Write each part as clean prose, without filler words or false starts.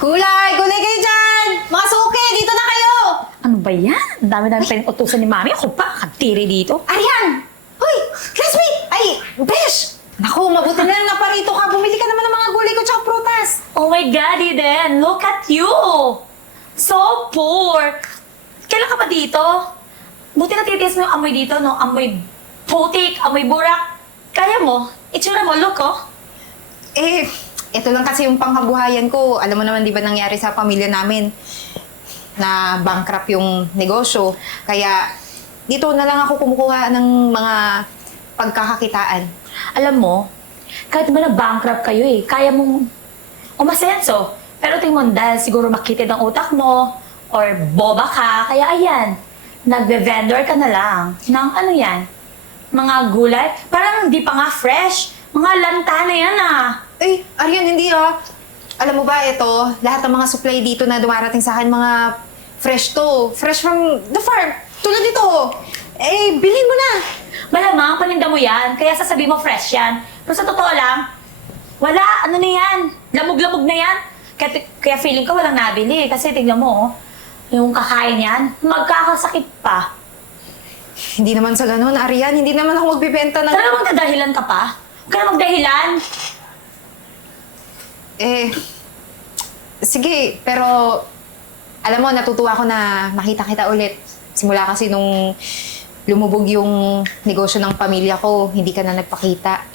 Gulay! Gulay kayo dyan! Mga suki! Dito na kayo! Ano ba yan? Ang dami-dami pinag-utusan ni Mami. Ako pa, katiri dito. Arian! Hoy! Classmate! Ay! Besh! Naku, mabuti na lang naparito ka. Bumili ka naman ng mga gulay ko tsaka prutas. Oh my God, Eden! Look at you! So poor! Kailan ka pa dito? Buti na titiis mo yung amoy dito, no? Amoy putik, amoy burak. Kaya mo? Itsura mo, look, oh. Eh, ito lang kasi yung pangkabuhayan ko. Alam mo naman, di ba nangyari sa pamilya namin na bankrupt yung negosyo. Kaya dito na lang ako kumukuha ng mga pagkakakitaan. Alam mo, kahit ba na-bankrupt kayo eh, kaya mong umasenso. Pero tingin mo, dahil siguro makitid ang utak mo, or boba ka, kaya ayan, nagbe-vendor ka na lang ng ano yan, mga gulay. Parang di pa nga fresh. Mga lanta na yan ah. Eh, Arian, hindi ah. Alam mo ba, ito, lahat ng mga supply dito na dumarating sa akin, mga fresh to. Fresh from the farm. Tulad dito. Eh, bilhin mo na. Malamang, paninda mo yan, kaya sasabihin mo fresh yan. Pero sa totoo lang, wala, ano na yan, lamog-lamog na yan. Kaya feeling ko walang nabili, kasi tignan mo, oh, yung kakain yan, magkakasakit pa. Hindi naman sa ganun, Arian. Hindi naman ako magbibenta ng... Talagang magdadahilan ka pa? Huwag ka na magdahilan. Eh, sige, pero alam mo, natutuwa ako na makita kita ulit. Simula kasi nung lumubog yung negosyo ng pamilya ko, hindi ka na nagpakita.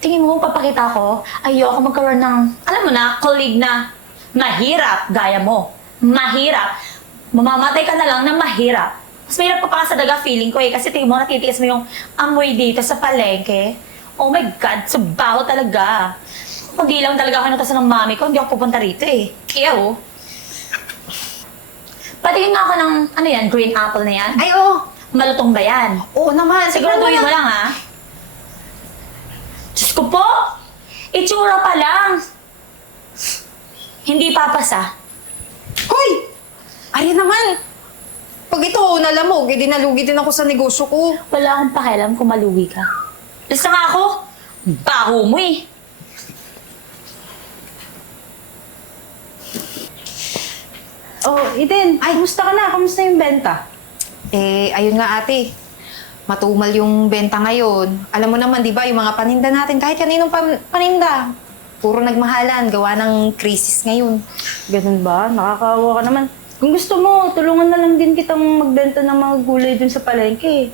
Tingin mo, papakita ko, ayoko magkaroon ng, alam mo na, colleague na mahirap, gaya mo. Mahirap. Mamamatay ka na lang na mahirap. Mas mahirap pa pa sa daga feeling ko eh, kasi tingin mo, natitiis mo yung amoy dito sa palengke. Oh my God, subaho talaga. Kung di lang talaga ako natasan ng mami ko, hindi ako pupunta rito eh. Kaya oh. Patingin nga ako ng, ano yan, green apple na yan? Ay, oo. Malutong ba yan? Oo naman. Siguraduhin mo lang ha. Diyos ko po! Itsura pa lang! Hindi papasa. Hoy! Arian naman. Pag ito nalamog, eh, nalugi din ako sa negosyo ko. Wala akong pakialam kung malugi ka. Basta nga ako, baho mo eh. Oh, Eden, ay, kumusta ka na? Kamusta yung benta? Eh, ayun nga ate. Matumal yung benta ngayon. Alam mo naman, di ba, yung mga paninda natin, kahit kaninong paninda, puro nagmahalan, gawa ng krisis ngayon. Ganun ba? Nakakawa ka naman. Kung gusto mo, tulungan na lang din kitang magbenta ng mga gulay dun sa palengke.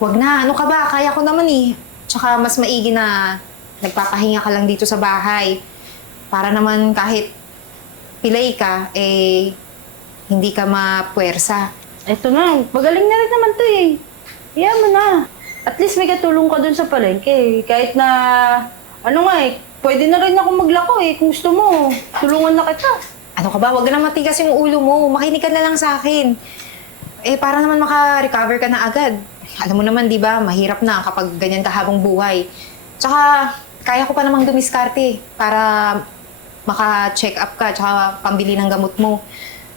Wag na, ano ka ba? Kaya ko naman eh. Tsaka mas maigi na nagpapahinga ka lang dito sa bahay. Para naman kahit pilay ka, eh, hindi ka mapuwersa. Eto na, magaling na rin naman to eh. Iyan mo na. At least may katulong ka dun sa palengke. Kahit na, ano nga eh, pwede na rin ako maglako eh. Kung gusto mo, tulungan na kita. Ano ka ba? Wag na matigas yung ulo mo. Makinig ka na lang sa akin. Eh, para naman maka-recover ka na agad. Alam mo naman, di ba? Mahirap na kapag ganyan kahabang buhay. Tsaka, kaya ko pa namang dumiskarte para maka-check up ka tsaka pambili ng gamot mo.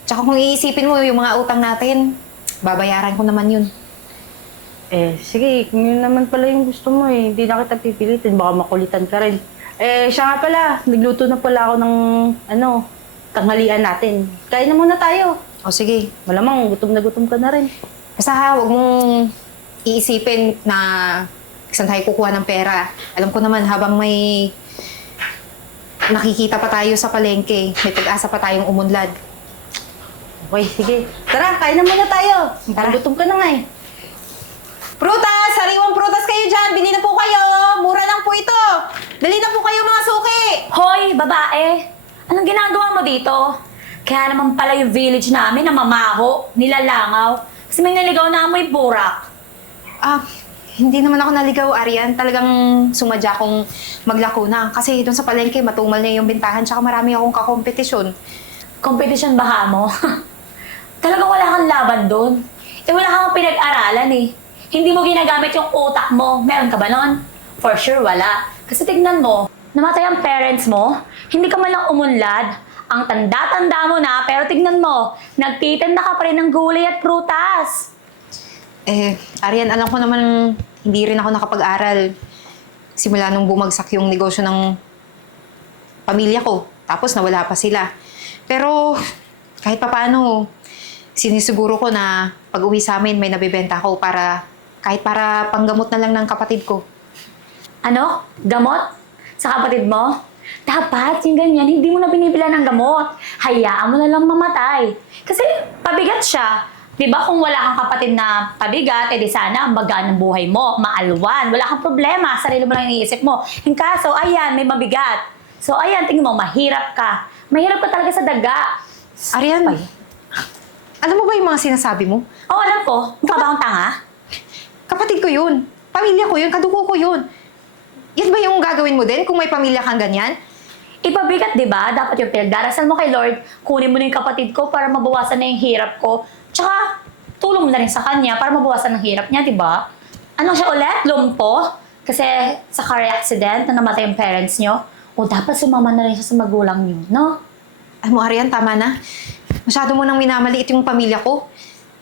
Tsaka kung iisipin mo yung mga utang natin, babayaran ko naman yun. Eh, sige, kung yun naman pala yung gusto mo eh, hindi na kita pipilitin, baka makulitan ka rin. Eh, siya nga pala, nagluto na pala ako ng, tanghalian natin. Kain na muna tayo. O sige, Malamang, gutom na gutom ka na rin. basta ha, huwag mong iisipin na saan tayo kukuha ng pera. Alam ko naman, habang may nakikita pa tayo sa palengke, may pag-asa pa tayong umunlad. Okay, sige. Tara, kain na muna tayo. Tara. Gutom ka na nga eh. Prutas! Sariwang prutas kayo dyan! Bili na po kayo! Mura lang po ito! Dali na po kayo mga suki! Hoy, babae! Anong ginagawa mo dito? Kaya naman pala yung village namin na mamaho, nilalangaw. Kasi may naligaw na amoy burak. Ah, hindi naman ako naligaw, Arian. Talagang sumadya akong maglako na. Kasi doon sa palengke, matumal na yung bintahan. Tsaka marami akong kakompetisyon. Competition baha mo? Talagang wala kang laban doon. Eh wala kang pinag-aralan eh. Hindi mo ginagamit yung utak mo. Meron ka ba nun? For sure, wala. Kasi tignan mo, namatay ang parents mo, hindi ka man lang umunlad, ang tanda-tanda mo na, pero tignan mo, nagtitinda ka pa rin ng gulay at prutas. Eh, Arian, alam ko naman hindi rin ako nakapag-aral. Simula nung bumagsak yung negosyo ng pamilya ko. Tapos nawala pa sila. Pero kahit papaano, sinisiguro ko na pag-uwi sa amin may nabibenta ko kahit para panggamot na lang ng kapatid ko. Ano? Gamot? Sa kapatid mo? Dapat yung ganyan, hindi mo na binibila ng gamot. Hayaan mo na lang mamatay. Kasi pabigat siya. Di ba kung wala kang kapatid na pabigat, edi sana ang bagaan ng buhay mo, maalwan, wala kang problema, sarili mo lang iniisip mo. Yung kaso, ayan, may mabigat. So ayan, tingin mo, mahirap ka. Mahirap ka talaga sa daga. Arian, Ay. alam mo ba yung mga sinasabi mo? Oo, alam ko. Mukha ba akong tanga? Kapatid ko yun. Pamilya ko yun. Kadugo ko yun. Yan ba yung gagawin mo din kung may pamilya kang ganyan? Ipabigat, di ba? Dapat yung pinagdarasal mo kay Lord, kunin mo na yung kapatid ko para mabawasan na yung hirap ko. Tsaka, tulong mo na rin sa kanya para mabawasan ng hirap niya, di ba? Ano siya ulit? Lumpo? Kasi sa car accident na namatay yung parents niyo? O dapat sumama na rin siya sa magulang niyo, no? Alam mo, Arian, tama na. Masyado mo nang minamaliit yung pamilya ko.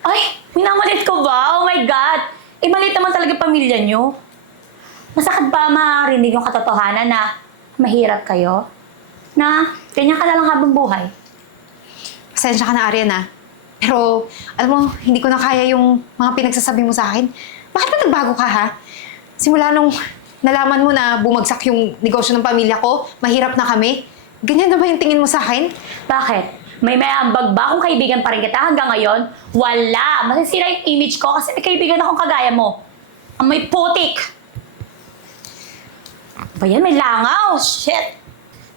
Ay, minamalit ko ba? Oh my God! Maliit naman talaga yung pamilya niyo. Masakit ba marinig yung katotohanan na mahirap kayo? Na ganyan ka na lang habang buhay? Pasensya ka na, Arian, ah. Pero, alam mo, hindi ko na kaya yung mga pinagsasabi mo sa akin. Bakit ba nagbago ka, ha? Simula nung nalaman mo na bumagsak yung negosyo ng pamilya ko, mahirap na kami. Ganyan na ba yung tingin mo sa akin? Bakit? May ambag ba kung kaibigan pa rin kita hanggang ngayon? Wala! Masisira yung image ko kasi may kaibigan akong kagaya mo. Ang may putik! Ba yan? May langaw! Shit!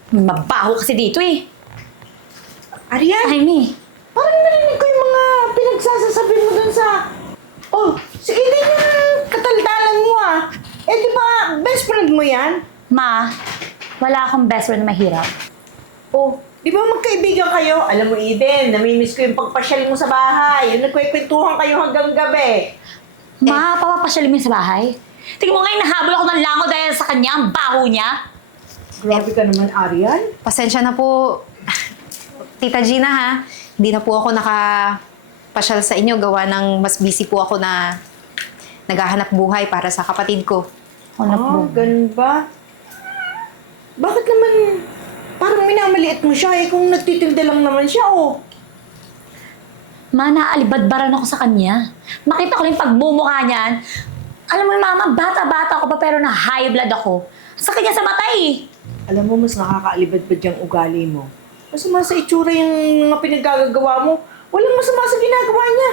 Mabaho kasi dito eh. Arian, Amy, parang narinig ko yung mga pinagsasasabi mo dun sa... Oh, sige din yung kataldalan mo ah. Eh di ba, best friend mo yan? ma, wala akong best friend na mahirap. Oh, di ba magkaibigan kayo? Alam mo, Eden, namimiss ko yung pagpasyal mo sa bahay. Yung nagkwekwentuhan kayo hanggang gabi. Ma, papapasyalin mo yun sa bahay? Tingnan mo ngayon, nahabol ako ng langaw dahil sa kanya, ang baho niya. Grabe ka naman, Arian. Pasensya na po, Tita Gina, ha? Hindi na po ako nakapasyal sa inyo. Gawa ng mas busy po ako na naghahanap buhay para sa kapatid ko. Ganun ba? Bakit naman parang minamaliit mo siya eh kung nagtitinda lang naman siya oh. Ma, naalibadbaran ako sa kanya. Makita ko lang yung pagmumukha niyan. Alam mo, mama, bata-bata ako pa pero na high blood ako. Sa kanya sa mata eh. Alam mo, mas nakakaalibad-bad yung ugali mo. Masama sa itsura yung mga pinagagagawa mo. Walang masama sa ginagawa niya.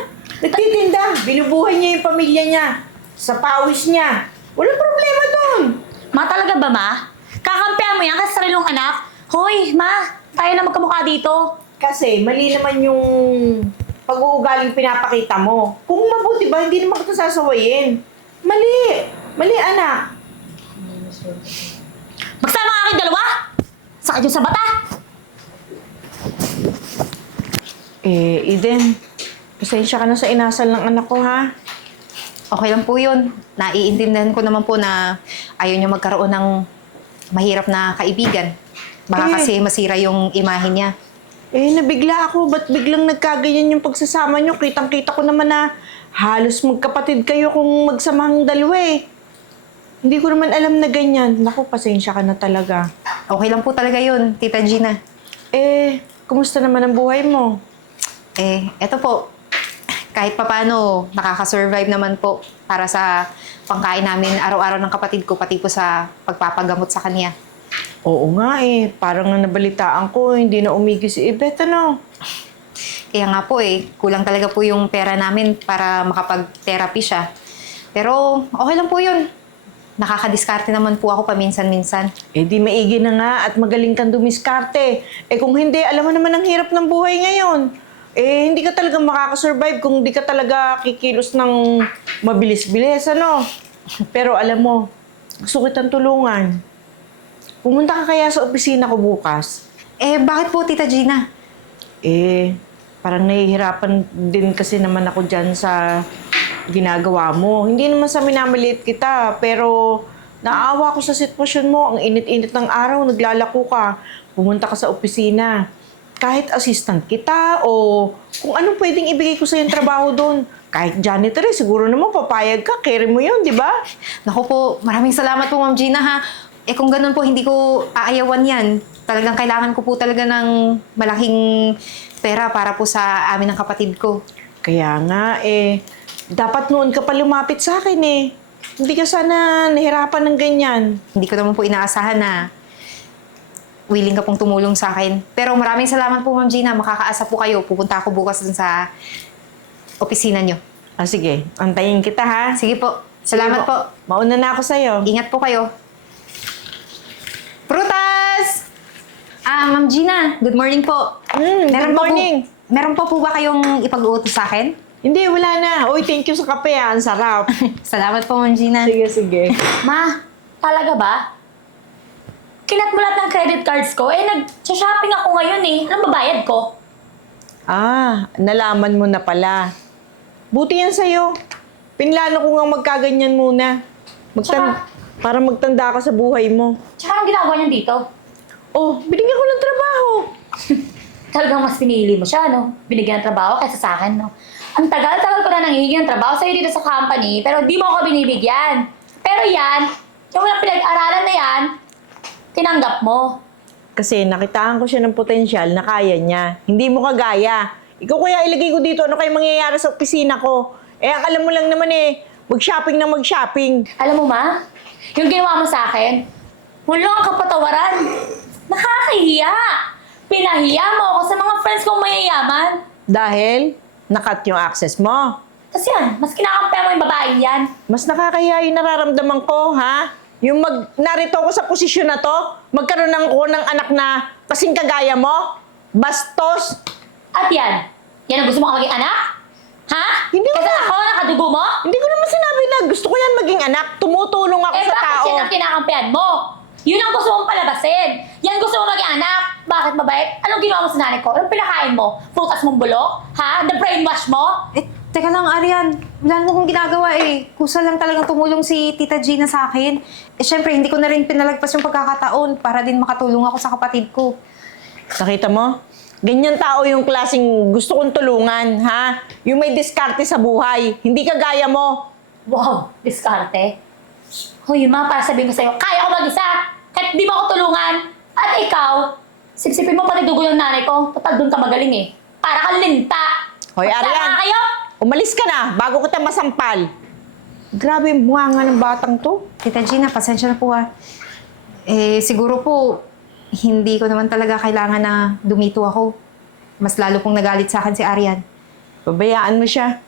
Nagtitinda, binubuhay niya yung pamilya niya. Sa pawis niya. Walang problema doon. Ma, talaga ba, ma? Kakampihan mo yan kasi sarilong anak? Hoy, ma, tayo na magkamukha dito. Kasi mali naman yung pag-uugaling pinapakita mo. Kung mabuti ba, hindi naman kita sasawayin. Mali. Mali, anak. Magsama ka kayong dalawa! Sakit yung sa bata! Eden, pasensya ka na sa inasal ng anak ko, ha? Okay lang po yun. Naiintindihan ko naman po na ayaw niyo magkaroon ng mahirap na kaibigan. Baka kasi masira yung imahe niya. Nabigla ako. Ba't biglang nagkaganyan yung pagsasama nyo? Kitang-kita ko naman na halos magkapatid kayo kung magsamahang dalawa eh. Hindi ko naman alam na ganyan. Naku, pasensya ka na talaga. Okay lang po talaga yun, Tita Gina. Kumusta naman ang buhay mo? Eto po. Kahit papano, nakakasurvive naman po para sa pangkain namin araw-araw ng kapatid ko, pati po sa pagpapagamot sa kanya. Oo nga parang nga nabalitaan ko, hindi na umigi si Yvette, ano? Kaya nga po kulang talaga po yung pera namin para makapag-therapy siya. Pero okay lang po yun. Nakakadiskarte naman po ako paminsan-minsan. Di maigi na nga at magaling kang dumiskarte. Kung hindi, alam mo naman ang hirap ng buhay ngayon. Hindi ka talaga makakasurvive kung hindi ka talaga kikilos ng mabilis-bilis, ano? Pero alam mo, gusto kitang tulungan. Pumunta ka kaya sa opisina ko bukas? Bakit po, Tita Gina? Parang nahihirapan din kasi naman ako dyan sa ginagawa mo. Hindi naman sa minamaliit kita, pero naawa ko sa sitwasyon mo. Ang init-init ng araw, naglalako ka. Pumunta ka sa opisina. Kahit assistant kita o kung anong pwedeng ibigay ko sa yung trabaho doon. Kahit janitor siguro naman papayag ka. Carry mo yun, di ba? Naku po, maraming salamat po, Ma'am Gina, ha? Kung ganun po, hindi ko aayawan yan. talagang kailangan ko po talaga ng malaking pera para po sa amin ng kapatid ko. Kaya nga dapat noon ka pa lumapit sa akin eh. Hindi ka sana nahirapan ng ganyan. Hindi ko naman po inaasahan na willing ka pong tumulong sa akin. Pero maraming salamat po, Ma'am Gina. Makakaasa po kayo. Pupunta ako bukas dun sa opisina nyo. Sige, antayin kita ha. Sige po. Salamat po. Mauna na ako sa'yo. Ingat po kayo. Prutas! Ma'am Gina, good morning po. Good morning. Meron pa po ba kayong ipag-uutos sa akin? Hindi, wala na. Uy, thank you sa kape ah. Ang sarap. Salamat po, Ma'am Gina. sige. Ma, talaga ba? Kinat mo lahat ng credit cards ko. Nag-shopping ako ngayon eh. Anong babayad ko? Nalaman mo na pala. Buti yan sa'yo. Pinlano ko nga magkaganyan muna. Para magtanda ka sa buhay mo. Tsaka anong ginagawa niyan dito? Binigyan ko ng trabaho. Talagang mas pinili mo siya, no? Binigyan ng trabaho kaysa sa akin, no? Ang tagal-tagal ko na nanghihingi ng trabaho sa'yo dito sa company, pero di mo ako binibigyan. Pero yan, yung mga pinag-aralan na yan, tinanggap mo. Kasi nakitaan ko siya ng potensyal na kaya niya. Hindi mo kagaya. Ikaw kaya ilagay ko dito, ano kayo mangyayari sa opisina ko? Ang alam mo lang naman mag-shopping na mag-shopping. Alam mo, ma? Yung ginawa mo sa akin, wala kang kapatawaran. Nakakahiya. Pinahiya mo ako sa mga friends kong mayayaman. Dahil nakat yung access mo. Kasi yan, mas kinakampi mo yung babae yan. Mas nakakahiya yung nararamdaman ko, ha? Yung narito ko sa posisyon na to, magkaroon ako ng anak na kasing kagaya mo, bastos. At yan, yan ang gusto mo maging anak? Ha? Hindi ko Kasi na- ako, nakadugo mo? Hindi ko naman sinabi na gusto ko yan maging anak. Tumutulong ako sa Bakit tao. yan ang kinakampihan mo? Yun ang gusto mong palabasin. Yan gusto mo maging anak. Bakit mabait? Anong ginawa mo sa nanay ko? Anong pinakain mo? Prutas mong bulok? Ha? The brainwash mo? Teka lang, Arian. Wala naman akong ginagawa eh. Kusa lang talagang tumulong si Tita Gina sa akin. Syempre, hindi ko na rin pinalagpas yung pagkakataon para din makatulong ako sa kapatid ko. Nakita mo? Ganyan tao yung klaseng gusto kong tulungan, ha? Yung may diskarte sa buhay. Hindi kagaya mo. Wow, diskarte. Hoy, ma, para sabihin ko sa'yo, kaya ko mag-isa. Kahit di mo ako tulungan. At ikaw, sipsipin mo pati dugo yung nanay ko. Total, doon ka magaling eh. Para kang linta. Hoy, Magsama Arian. kayo? Umalis ka na bago kita masampal. Grabe yung bunga nga ng batang to. Tita Gina, pasensya na po ah. Siguro po, hindi ko naman talaga kailangan na dumito ako. Mas lalo pong nagalit sa akin si Arian. Pabayaan mo siya.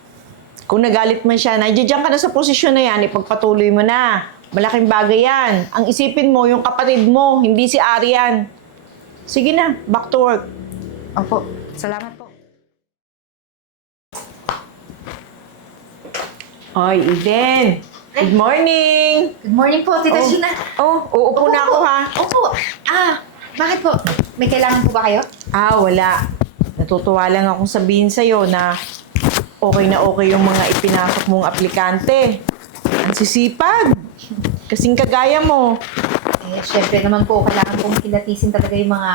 Kung nagalit man siya, nandiyan ka na sa posisyon na yan, ipagpatuloy mo na. Malaking bagay yan. Ang isipin mo, yung kapatid mo, hindi si Arian. Sige na, back to work. Opo, salamat po. Hoy, Eden. Good morning. Good morning po, Tita Gina. Uupo na ako ha. Opo. Bakit po? May kailangan po ba kayo? Wala. Natutuwa lang akong sabihin sa'yo na okay na okay yung mga ipinasok mong aplikante. Ang sisipag. Kasing kagaya mo. Syempre naman po, kailangan pong kilatisin talaga yung mga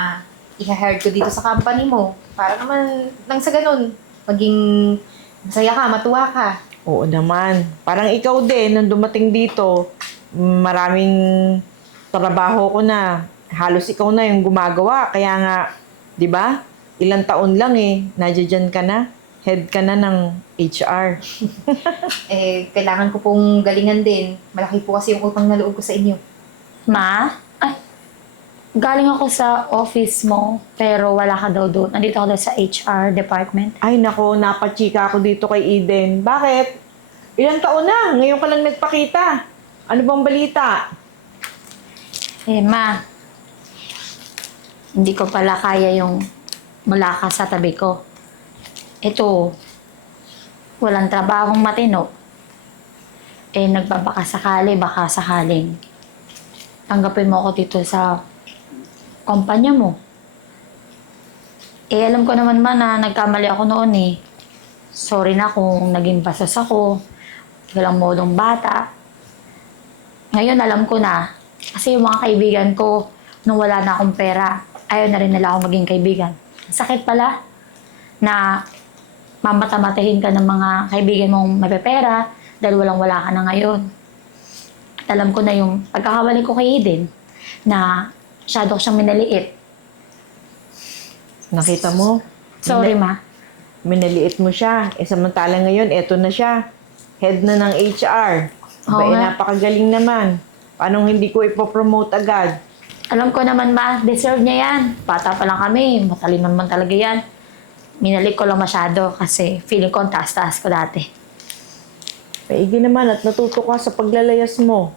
i-hire ko dito sa company mo. Para naman, nang sa ganun, maging masaya ka, matuwa ka. Oo naman. Parang ikaw din, nung dumating dito, maraming trabaho ko na. Halos ikaw na yung gumagawa. Kaya nga, di ba? Ilang taon lang nandiyan ka na. Head ka na ng HR. Kailangan ko pong galingan din. Malaki po kasi yung utang na loob ko sa inyo. Ma? Ay, galing ako sa office mo, pero wala ka daw doon. Nandito ako daw sa HR department. Ay nako, napachika ako dito kay Eden. Bakit? Ilang taon na? Ngayon ka lang nagpakita. Ano bang balita? Ma, hindi ko pala kaya yung mula ka sa tabi ko. Ito, walang trabahong matino. Nagbabaka sakali, baka sakaling tanggapin mo ako dito sa kumpanya mo. Alam ko naman na nagkamali ako noon Sorry na kung naging bastos ako. Walang modong bata. Ngayon alam ko na. Kasi yung mga kaibigan ko, nung wala na akong pera, ayaw na rin nila ako maging kaibigan. Sakit pala na mamata-matahin ka ng mga kaibigan mong may pera dahil walang-wala ka na ngayon. At alam ko na yung pagkakawali ko kay Eden na masyado ko siyang minaliit. Nakita mo? Sorry, ma. Minaliit mo siya. Samantala ngayon, eto na siya. Head na ng HR. Oo nga. Napakagaling naman. Paano hindi ko ipopromote agad? Alam ko naman, ma. Deserve niya yan. Bata pa lang kami. Matalino naman talaga yan. Minalik ko lang masyado kasi feeling ko ang taas-taas ko dati. Maigi naman at natuto ka sa paglalayas mo.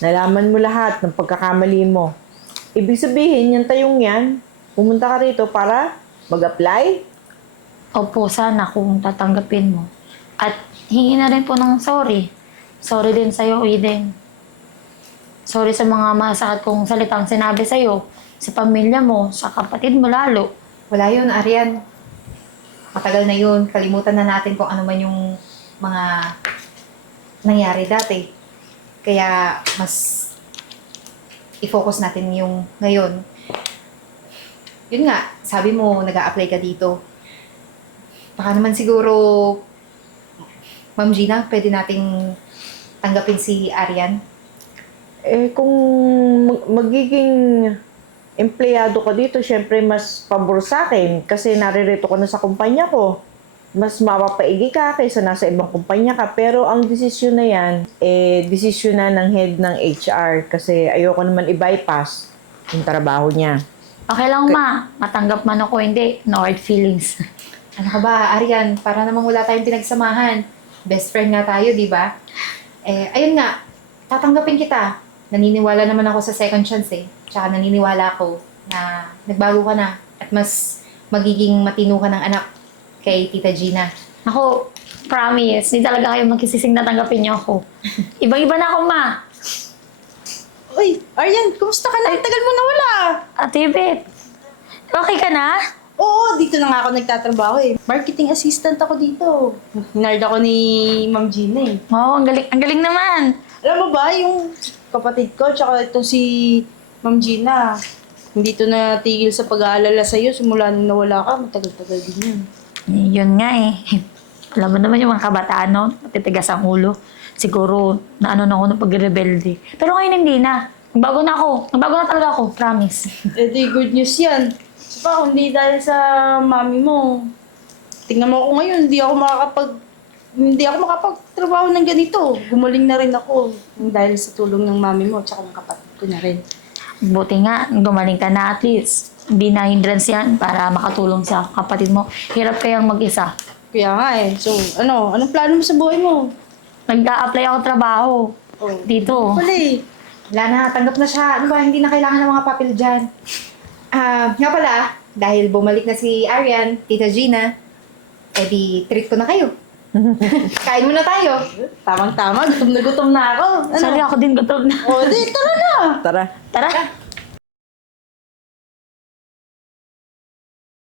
Nalaman mo lahat ng pagkakamali mo. Ibig sabihin, yung tayong yan, pumunta ka rito para mag-apply? Opo, sana kung tatanggapin mo. At hingi na rin po ng sorry. Sorry din sa'yo, Eden. Sorry sa mga masakit kong salitang sinabi sa'yo, sa pamilya mo, sa kapatid mo lalo. Wala yun, Arian. Matagal na yun. Kalimutan na natin kung ano man yung mga nangyari dati. Kaya mas i-focus natin yung ngayon. Yun nga, sabi mo, nag-a-apply ka dito. Baka naman siguro, Ma'am Gina, pwede nating tanggapin si Arian. Kung magiging empleyado ka dito, syempre mas pabor sa akin kasi naririto ka na sa kumpanya ko. Mas mapapaigi ka kaysa nasa ibang kumpanya ka. Pero ang desisyon na yan, desisyon na ng head ng HR kasi ayoko naman i-bypass yung trabaho niya. Okay lang, ma. Matanggap man ako, hindi. No hard feelings. Ano ka ba, Arian? Para namang wala tayong pinagsamahan. Best friend nga tayo, di ba? Ayun nga, tatanggapin kita. Naniniwala naman ako sa second chance eh. Tsaka naniniwala ako na nagbago ka na at mas magiging matino ka ng anak kay Tita Gina. Ako, promise, hindi talaga kayo magkisising na tanggapin niyo ako. Ibang-iba na ako, ma. Uy, Aryan, kumusta ka na? Tagal mo nawala. Ate Beth, okay ka na? Oo, dito na nga ako nagtatrabaho eh. Marketing assistant ako dito. Hinard ako ni Ma'am Gina eh. Oo, ang galing naman. Alam mo ba, yung kapatid ko, tsaka ito si Ma'am Gina, hindi to natigil sa pag-aalala sa'yo. Simula nung nawala ka, matagal-tagal din yun. Yun nga eh. Alam mo naman yung mga kabataan, no? Matitigas ang ulo. Siguro, naano na ako ng pag-rebelde. Pero ngayon hindi na. Nagbago na ako. Nagbago na talaga ako. Promise. Eh di, good news yan. Pa, hindi dahil sa mami mo. Tingnan mo ako ngayon, hindi ako makapagtrabaho ng ganito. Gumaling na rin ako dahil sa tulong ng mami mo at ng kapatid ko na rin. Buti nga, gumaling ka na at least. Hindi na hindrance yan para makatulong sa kapatid mo. Hirap kayang mag-isa. Kaya nga eh. So, anong plano mo sa buhay mo? Nag-a-apply ako trabaho. Oh. Dito. Wala eh. Wala na, tanggap na siya. Ano ba, hindi na kailangan ng mga papel dyan. Nga pala, dahil bumalik na si Arian, Tita Gina, di treat ko na kayo. Kain muna tayo. Tamang-tama, gutom na ako. Ano? Sorry, ako din gutom na. O, di, tara na. Tara. Tara.